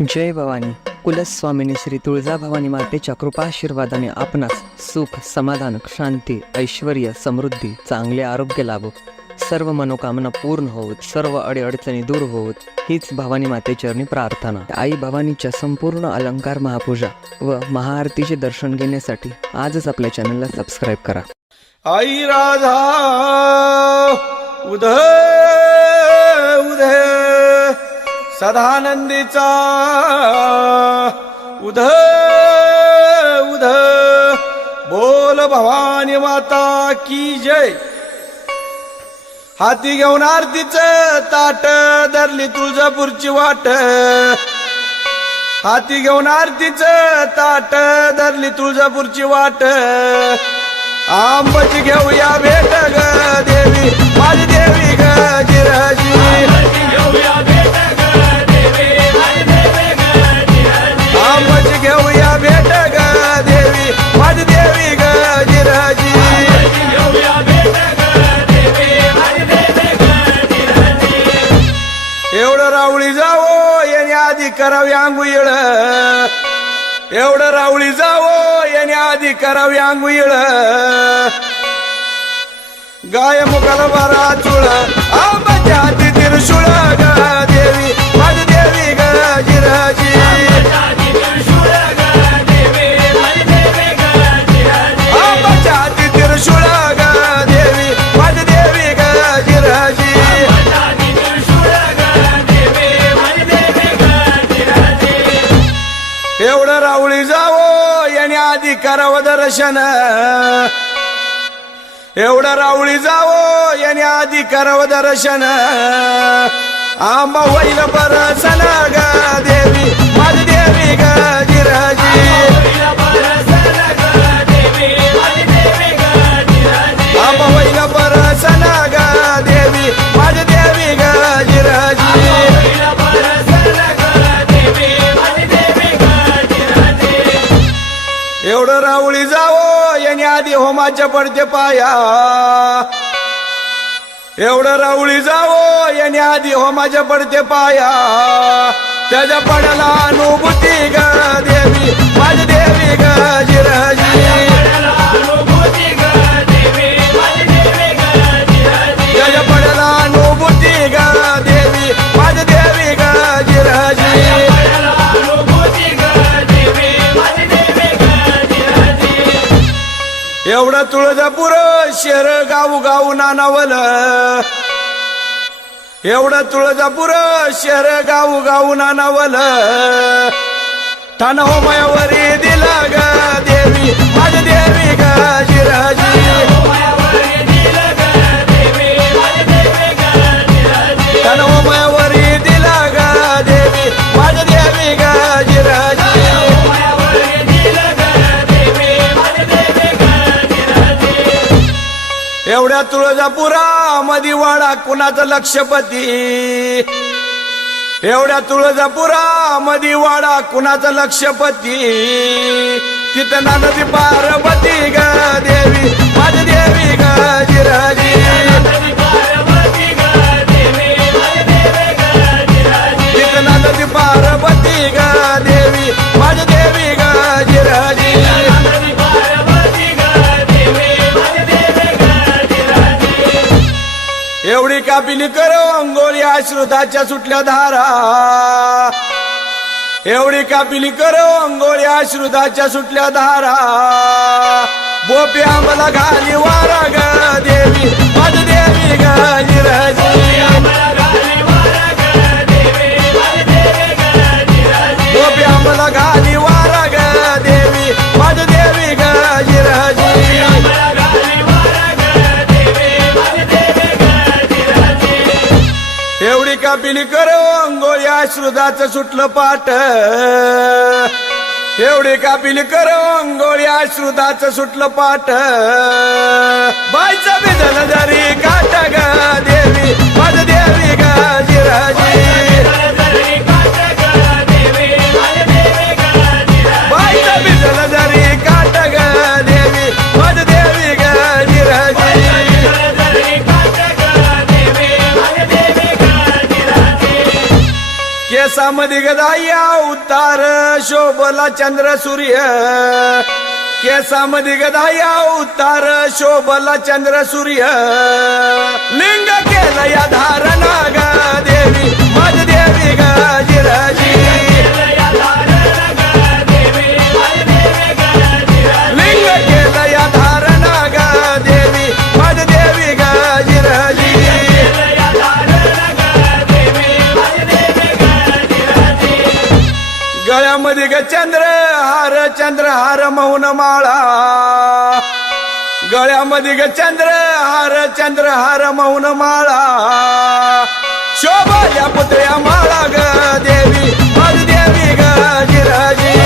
जय भवानी. कुलस्वामिनी श्री तुळजाभवानी मातेच्या कृपाशीर्वादाने आपणास सुख, समाधान, शांती, ऐश्वर्य, समृद्धी, चांगले आरोग्य लाभो, सर्व मनोकामना पूर्ण होत, सर्व अडीअडचणी दूर होत, हीच भवानी मातेचरणी प्रार्थना. आई भवानीच्या संपूर्ण अलंकार महापूजा व महाआरतीचे दर्शन घेण्यासाठी आजच आपल्या चॅनलला सबस्क्राईब करा. आई राधा उदय उदय सदानंदीचा उदय उदय बोल भवानी माता की जय. हाती घेऊन आरतीचं ताट धरली तुळजापूरची वाट, हाती घेऊन आरतीचं ताट धरली तुळजापूरची वाट. आंबाची घेऊया भेट ग देवी माझी देवी ग जिराजी. आंबाची घेऊया भेट ग देवी माझी देवी ग जिराजी. एवढं रावळी जावो याने आधी करावी आंघोळ, एवढं रावळी जावो याने आधी करावी आंघोळ. गाय मुखाला बारा चुळ आंबाच्या हाती त्रिशूळ ग देवी माझी देवी ग जिराजी. आंबाच्या हाती त्रिशूळ ग देवी माझी देवी ग जिराजी. एवढं रावळी जावो याने आधी करावं दर्शन, एवढं रावळी जावो याने आधी करावं दर्शन. आंबा होईल बरसन ग देवी माझी देवी ग जिराजी. आंबा होईल बरसन ग देवी माझी देवी ग जिराजी. एवढं रावळी जावो याने आधी होमाच्या पडते पाया, एवढं रावळी जावो याने आधी होमाच्या पडते पाया. त्याच्या पडाला अनुभूती ग देवी माझी देवी ग जिराजी. त्याच्या पडाला अनुभूती ग देवी माझी देवी ग जिराजी. एवढं तुळजापूर शेर गाऊ गाऊ नानावल, एवढं तुळजापूर शेर गाऊ गाऊ नानावल. ठाण होमायावरी दिला ग देवी माझी देवी ग जिराजी. ठाण होमायावरी दिला ग देवी माझी देवी ग जिराजी. एवढ्या तुळजापुरामध्ये वाडा कुणाचं लक्षपती, एवढ्या तुळजापुरामध्ये वाडा कुणाचं लक्षपती. तिथं नानदी पार्वती ग देवी माझी देवी ग जिराजी. तिथं नानदी पार्वती ग देवी माझी देवी ग जिराजी. एवढी कापिली करो अंघोळी अश्रुताच्या सुटल्या धारा, एवढी कापिली करो अंघोळी अश्रुताच्या सुटल्या धारा. बोपी आम्हाला घाली वारा ग देवी माझी देवी ग जिराजी. बोपी आम्हाला घाली वारा ग देवी माझी देवी ग जिराजी. एवढी कापिली करो अंघोळी अश्रुताचं सुटलं पाट, एवढी कापिली करो अंघोळी अश्रुताचं सुटलं पाट. बाईचा बिदल जरी काट ग देवी माझी देवी ग जिराजी. बाईचा बिदल जरी काट ग देवी माझी देवी ग जिराजी. केसा केसामध्ये गदाया उतार शोभला चंद्र सूर्य केसामध्ये गदाया उतार शोभला चंद्र सूर्य लिंग केलं या धारणा ग देवी माझ देवी ग जिराजी लिंग केलं या धारणा ग देवी माझ देवी ग जिराजी गळ्यामध्ये ग चंद्रहार मौन माळा गळ्यामध्ये ग चंद्रहार मौन माळा शोभल्या पुतळ्या माळा ग देवी माझ देवी ग जिराजी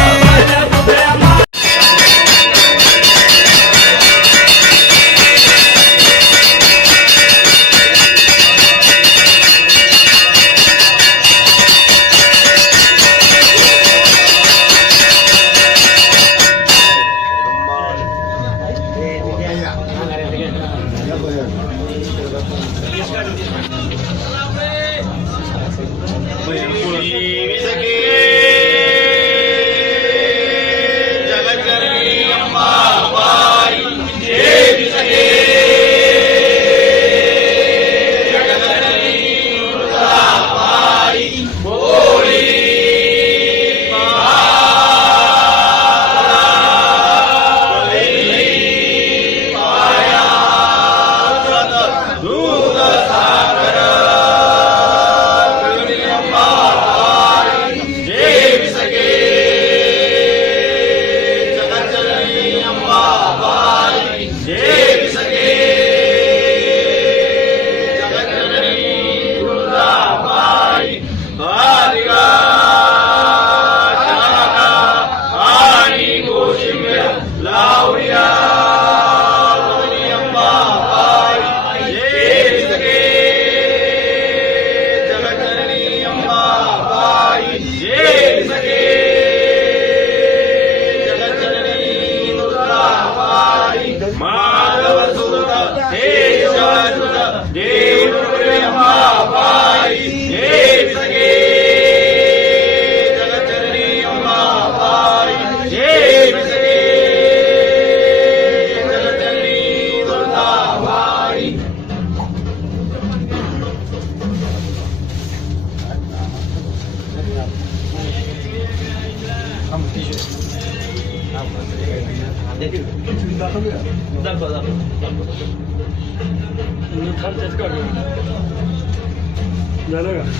झालं का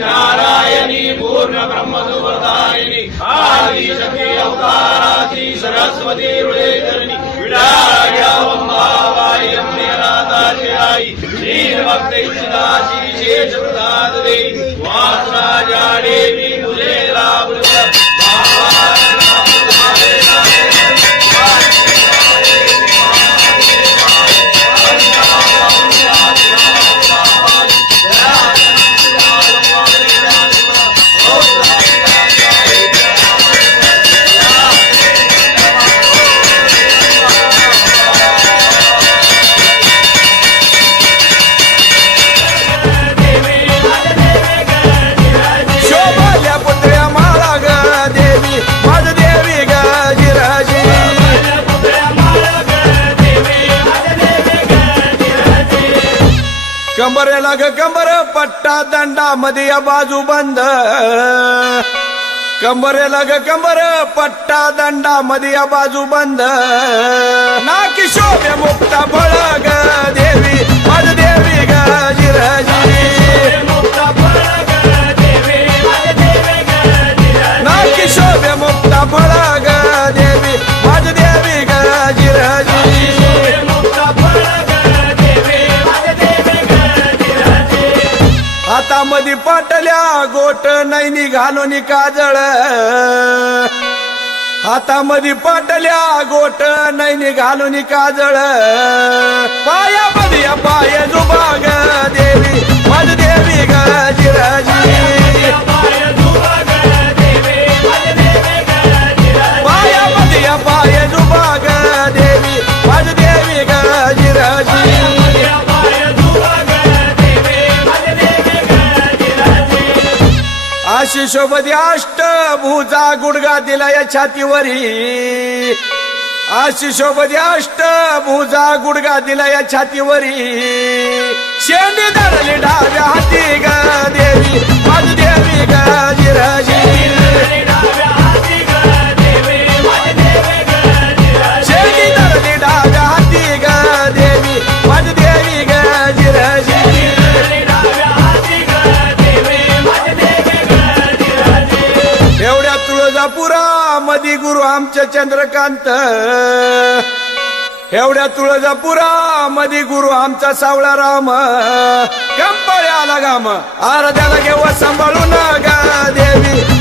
नारायणी पूर्ण ब्रह्मसुवर्धायिनी आदि शक्ती अवताराची सरस्वती हृदयधरणी विडाळ्यावंबाबाई अम्मेनाथाची आई दीन भक्त इच्छिताची शेष प्रसाद देई वासराजा देवी तुझे लाभ कंबरेला ग कंबर पट्टा दंडामध्ये या बाजू बंद कंबरेला ग कंबर पट्टा दंडामध्ये या बाजू बंद नाकी शोभे मुक्ता फळ ग देवी माझ देवी ग जिराजी नाकी शोभे मुक्ता फळ ग देवी माझ देवी ग जिराजी पाटल्या गोट नैनी घालून काजळ हातामध्ये पाटल्या गोट नैनी घालून काजळ पायामध्ये पाय जुबाग देवी माझ देवी गजिराजी पायामध्ये पाय जुबाग देवी माझ देवी गजिराजी अशी शोभती अष्टभुजा गुडगा दिला या छातीवरी अशी शोभती अष्टभुजा गुडगा दिला या छातीवरी शेंडी धरली डाव्या हाती ग देवी माझ देवी गजिराजी शेंडी धरली डाव्या हाती ग देवी माझ देवी गजिराजी एवढ्या तुळजापुरामध्ये गुरु आमचे चंद्रकांत एवढ्या तुळजापुरामध्ये गुरु आमचा सावळा राम कंपळ्याला गाम आराध्याला घेऊ सांभाळून गा देवी